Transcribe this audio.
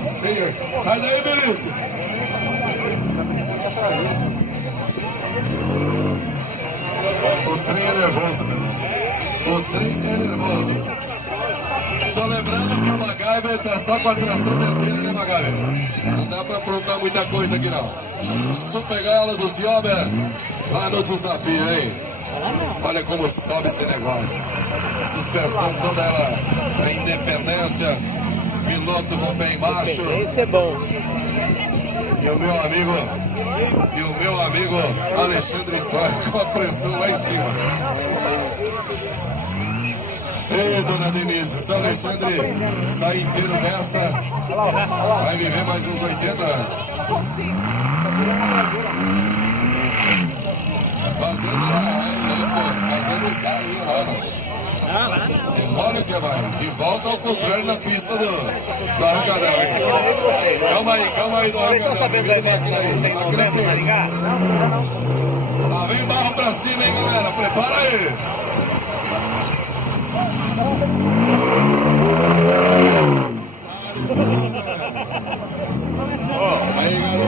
faceiro. Sai daí, menino. O trem é nervoso, meu. O trem é nervoso. Só lembrando que o MacGyver tá só com a tração dianteira, né, MacGyver? Não dá pra aprontar muita coisa aqui, não. Super Galo do Ciober, lá no desafio, hein? Olha como sobe esse negócio. Suspensão toda ela, a independência. Piloto com pé embaixo. Isso é bom. E o meu amigo Alexandre Stoy com a pressão lá em cima. Ei, dona Denise, se o Alexandre sai inteiro dessa, vai viver mais uns 80 anos. Fazendo lá, fazendo sarinho lá. Demora que mais. E volta ao contrário na pista do arrancadão, hein? Calma aí, do arrancadão. Vem máquina aí. Máquina quente. Lá vem barro pra cima, hein, galera? Prepara aí.